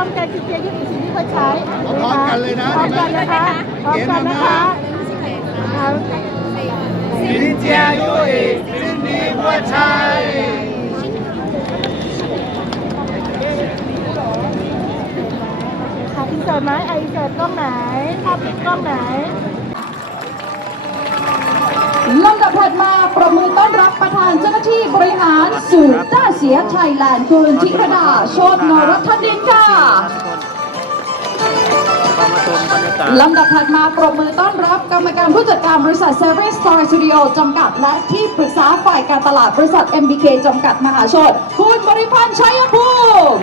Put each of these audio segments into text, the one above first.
ร้อมกันที่เจียยี่สิบสิ่งที่เขาใช้เอาพร้อมกันเลยนะพร้อมกันนะคะพร้อมกันนะคะเอาสินเจียยุยสินดีหัวใจค่ะอินเสิร์ตไหมไอะอินเสิร์ตกล้องไหนภาพกล้องไหน ลำดับถัดมาประมือต้อนรับประธานเจ้าหน้าที่บริหารสูตรต้าเสียไทยแลนด์คุณธิรดาโชตนรัตดินค่ะลำดับถัดมาปรบมือต้อนรับกรรมการผู้จัดการบริษัท Seven Star Studio จำกัด และที่ปรึกษาฝ่ายการตลาดบริษัท MBK จำกัดมหาชน คุณบริพันธ์ชัยภูมิ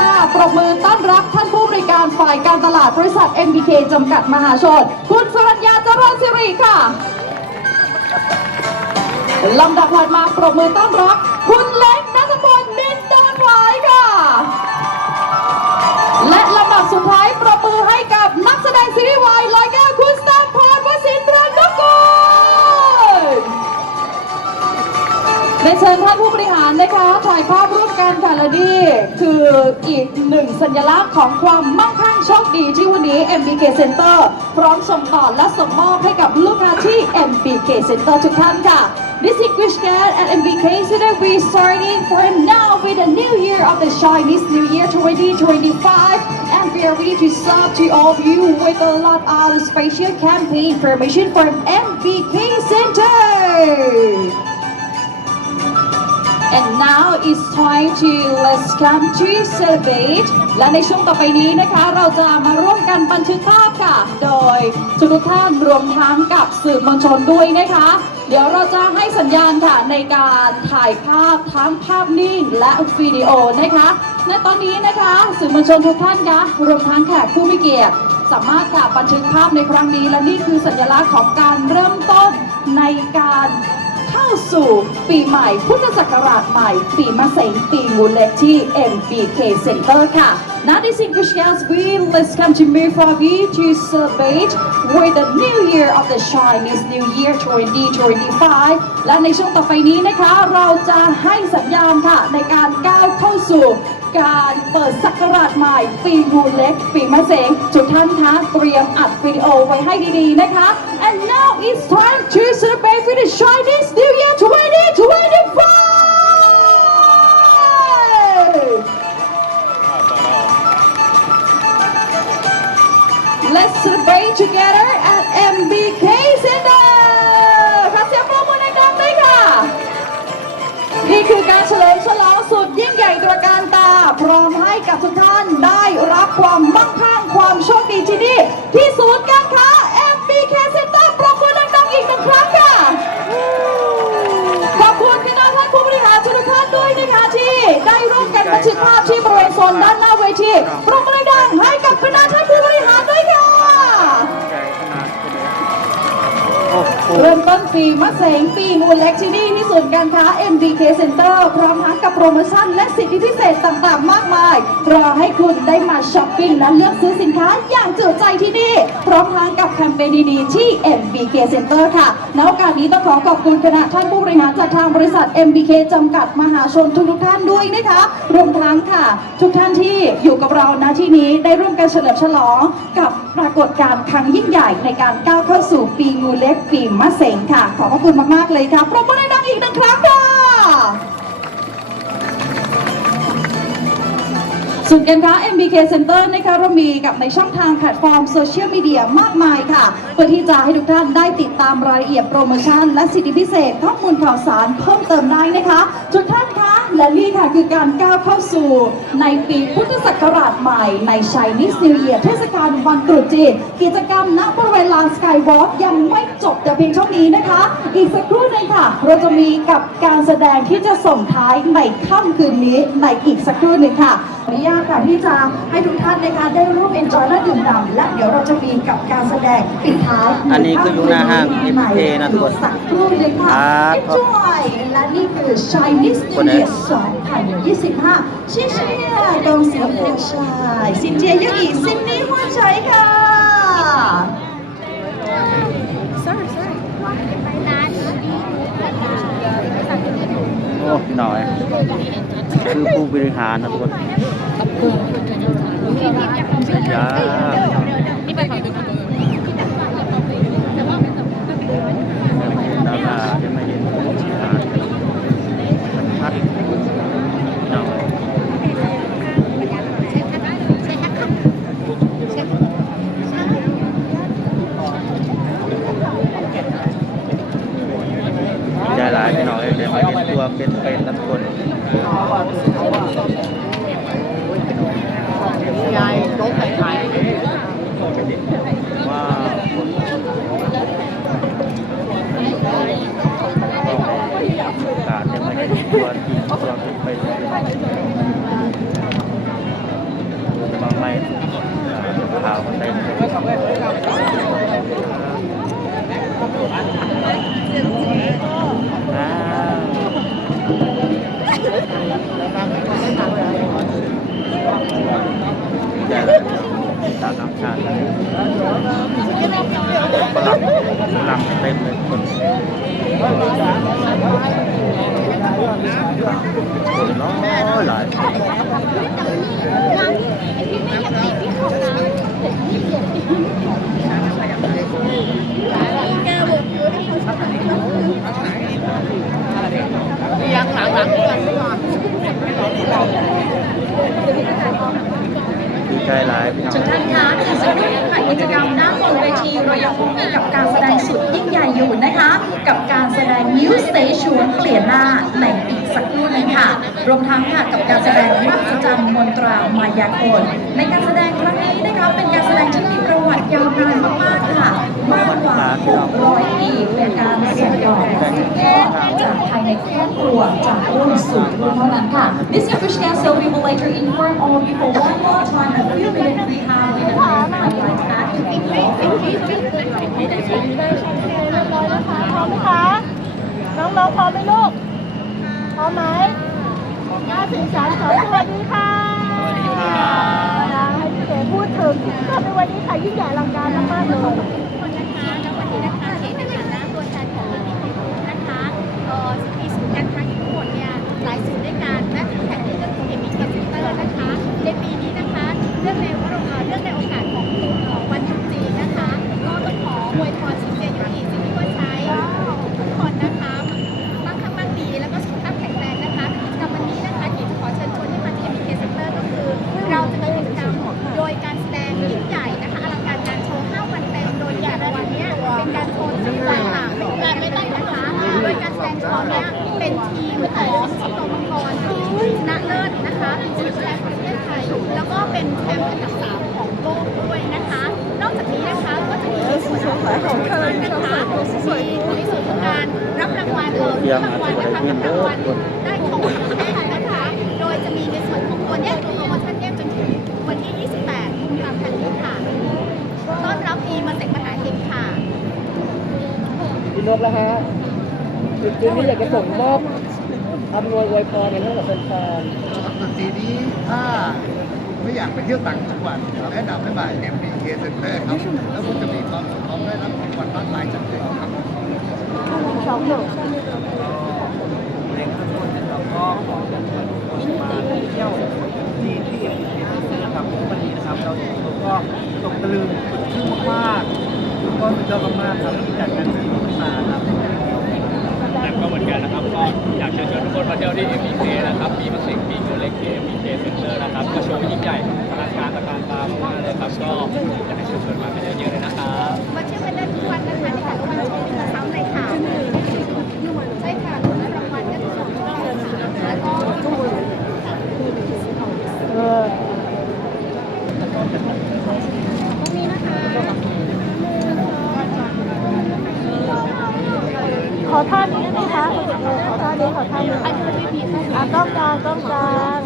มาปรบมือต้อนรับท่านผู้บริการฝ่ายการตลาดบริษัท MBK จำกัดมหาชน คุณสรัญญาเจริญสิริค่ะลำดับถัดมาปรบมือต้อนรับ คุณเล็กนัทพลมินดอนหวค่ะ และลำดับสุดท้ายประมือให้กับนักแสดงซีรีส์วายลอยแก้วคุณสแตมพรวสินทร์รัตนกุลในเชิญท่านผู้บริหารนะคะถ่ายภาพร่วมกันค่ะและ คืออีกหนึ่งสัญลักษณ์ของความมั่งคั่งโชคดีที่วันนี้ MBK Center พร้อมส่งต่อและส่งมอบให้กับลูกค้าที่ MBK Center ทุกท่านค่ะ Distinguished guests at MBK Center, we starting from now with the new year of the Chinese New Year 2025, and we are ready to serve to all of you with a lot of special campaign permission from MBK Center. And now it's time to let's come to celebrate และในช่วงต่อไปนี้นะคะ เราจะมาร่วมกันบันทึกภาพค่ะ โดยทุกท่านรวมทั้งกับสื่อมวลชนด้วยนะคะ เดี๋ยวเราจะให้สัญญาณค่ะในการถ่ายภาพทั้งภาพนิ่งและวิดีโอนะคะณตอนนี้นะคะสื่อมวลชนทุกท่านคะรวมทั้งแขกผู้มีเกียรติสามารถค่ะบันทึกภาพในครั้งนี้ และนี่คือสัญลักษณ์ของการเริ่มต้นในการ สู่ปีใหม่พุทธศักราชใหม่ ปีมะเสงปีงูเล็กที่ MBK Center ค่ะ Now distinguished guests we let's come to move for you to celebrate with the new year of the Chinese New Year 2025 และในช่วงต่อไปนี้นะคะ เราจะให้สัญญาณค่ะในการก้าวเข้าสู่ การเปิดศักราชใหม่ ปีงูเล็ก ปีมะเสงทุกท่านคะเตรียมอัดวิดีโอไว้ให้ดีๆนะคะ and now it's time to celebrate with the Chinese New Year 2025 Let's celebrate together at MBK อมให้กับทุกท่านได้รับความมั่งคั่งความโชคดีที่นี่ที่ศูนย์การค้า MBK Center ปรบมือดังๆอีกหนึ่งครั้งค่ะ ขอบคุณคณะท่านผู้บริหารทุกท่านด้วยนะคะที่ได้ร่วมกันบันทึกภาพที่บริเวณโซนด้านหน้าเวทีปรบมือดังให้กับคณะ เริ่มต้นปีมะเสงปีงูเล็กที่นี่ที่ศูนย์การค้า MBK Center พร้อมทั้งกับโปรโมชั่นและสิทธิพิเศษต่างๆ มากมาย รอให้คุณได้มาช้อปปิ้งและเลือกซื้อสินค้าอย่างจุใจที่นี่ พร้อมทั้งกับแคมเปญดีๆที่ MBK Center ค่ะณโอกาสนี้ต้องขอขอบคุณคณะท่านผู้บริหารจากทางบริษัท MBK จำกัดมหาชนทุกๆท่านด้วยนะคะ รวมทั้งค่ะ ทุกท่านที่อยู่กับเราณที่นี้ได้ร่วมกันเฉลิมฉลองกับปรากฏการณ์ครั้งยิ่งใหญ่ในการก้าวเข้าสู่ปีงูเล็กปีมาเสงค่ะ ขอบพระคุณมาก ๆ เลยค่ะปรบมือดังอีกหนึ่งครั้งค่ะ ส่วนการค้า MBK Center นะคะเรามีกับในช่องทางแพลตฟอร์มโซเชียลมีเดียมากมายค่ะ เพื่อที่จะให้ทุกท่านได้ติดตามรายละเอียดโปรโมชั่น และสิทธิพิเศษข้อมูลข่าวสารเพิ่มเติมได้นะคะทุกท่านค่ะ และนี่ค่ะคือการก้าวเข้าสู่ในปีพุทธศักราชใหม่ ในชไนซ์นิวเอเล่เทศกาลวันตรุษจีนกิจกรรมณบริเวณลานสกายวอล์กยังไม่จบแต่เพียงเท่านี้นะคะ อีกสักครู่หนึงค่ะ เราจะมีกับการแสดงที่จะส่งท้ายในค่ำคืนนี้ในอีกสักครู่หนึ่งค่ะ อนุญาตค่ะที่จะให้ทุกท่านนะคะได้ร่วมเอ็นจอยและดื่มด่ำและเดี๋ยวเราจะมีกับการแสดงปิดท้ายอันนี้คือยุคหน้าห้างเอ็มเคนะทุกคนสักครู่นึงค่ะเอ็นจอยและนี่คือ Chinese New Year 2025ชิเชีอกองเสียงผู้ชายซินเจียยุกิซินนี่หัวใจค่ะ อ้หน่อยคือผู้บริหารนะทุกคนยาดาราจะมาเห็นผู้บริหารมันพัดเนาะใจหลายพี่น้องเอ้ยได้มาเห็นตัวเป็นๆนะทุกคน ยายโต๊ะขาย ว้าวการจะมาเห็นตัวจริงตัวเป็นไปบางไม่ข่าวเต็มอ้าวอย่าตามน้ำชาติเลยฝรั่งฝรั่งเต็มเลยคนคนน้อยหลาย ยังหลังหลังก่อนดีใจหลายจุดทันคะอีกสักครู่ค่ะกิจกรรมด้านบนเวทีเรายังคงมีกับการแสดงสุดยิ่งใหญ่อยู่นะคะ กับการแสดง New Station เปลี่ยนหน้าในอีก สักครู่นึงค่ะ รวมทั้งค่ะกับการแสดงมหัศจรรย์มนตรามายากลในการแสดงครั้งนี้นะคะเป็นการแสดงที่มีประวัติยาวนานมากๆค่ะ มากกว่า 600 ปีเป็นการส่งต่อจากภายในครอบครัวจากรุ่นสู่รุ่นเท่านั้นค่ะ This English dance we will later inform all of you for one more time a few minutes we have in the next highlight act เรียบร้อยนะคะพร้อมไหมคะ น้องๆพร้อมไหมลูก ร้อมไหมห้าสี่สามสองสวัสดีค่ะสวัสดีค่ะให้พี่เก๋พูดถึงก็ในวันนี้ค่ะยิ่งใหญ่อลังการมากๆเลย วัลเออรับรางวัลนะคะรับรางวัลได้ของประเทศไทยนะคะ โดยจะมีในส่วนของตัวเนี้ยตัวโปรโมชั่นเนี้ยจนถึงวันที่ 28กุมภาพันธ์นี้ค่ะ ต้อนรับปีมาเสกมหาเฮงค่ะ พี่นกแล้วฮะจุดจุดนี้อยากจะส่งมอบอำนวยอวยพรในเรื่องกับแฟนครับดนตรีนี้ถ้าไม่อยากไปเที่ยวต่างจังหวัดแนะนำให้มา MBK Center ครับ แล้วคุณจะมีความสุขความได้รับรางวัลมากมายจากเลยครับส ยวที่ที่เอ็มดีเซ็นะครับวันนี้นะครับเราก็ตกตะลึงสดชื่นมากๆแล้วก็สุดยอดมากๆครับที่จัดงานที่นี้ขึ้นมาครับแต่ก็เหมือนกันนะครับก็อยากเชิญชวนทุกคนมาเที่ยวที่ MBK นะครับมีมาสิกมีโกเล็กที่ MBK Center นะครับก็โชว์ยิ่งใหญ่อลังการตะการตามากเลยครับก็อยากให้เชิญชวนมากันเยอะๆเลยนะครับ มาเที่ยวกันได้ทุกวันนะคะในแต่ละวันโชว์แต่ละซ้ำเลยค่ะใช่ค่ะรับรางวัลก็จะส่งมอบเลยค่ะแล้วก็ เออ ตรงนี้นะคะ ขอ ท่านี้นะคะขอท่านี้ขอท่านี้อันนี้ไม่มีค่ะอะต้องกลางต้องกลาง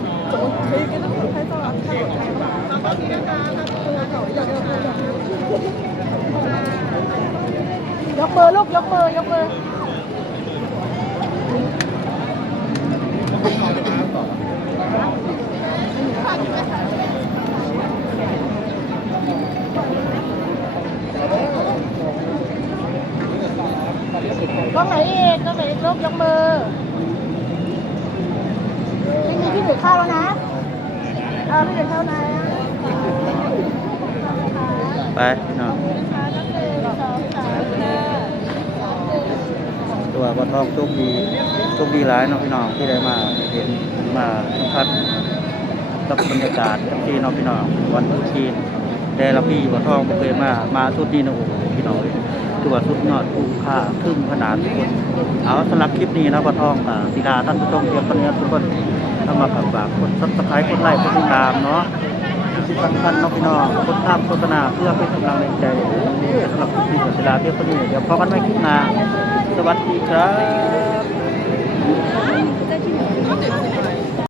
ยกมือลูกยกมือยกมือกล้องไหนอีกกล้อลูกยกมือไม่มี พี่เด็กเข้าแล้วนะเออพี่เด็กเข้านะ ไปพี่น้องตัววัดทองโชคดีโชคดีหลายเนาะพี่น้องที่ได้มาเห็นมาสัมผัสกับบรรยากาศที่น้องพี่น้องวันตรุษจีนแต่ละปีวัดทองเคยมามาสุดนี้นะโอ้พี่น้องเอ้ยคือว่าสุดยอดคุ้มค่าทึ่งขนาดทุกคนเอาสำหรับคลิปนี้นะวัดทองอ่าศิลาท่านผู้ชมเพียงคนนี้ทุกคนถ้ามาฝากกดซับสไครต์กดไลค์กดติดตามเนาะ ที่สำคัญน้องพี่น้องกดตามโฆษณาเพื่อเป็นกำลังแรงใจสำหรับคลิปนี้กับศิลาเพียงคนนี้เดี๋ยวพบกันใหม่คลิปหน้าสวัสดีครับ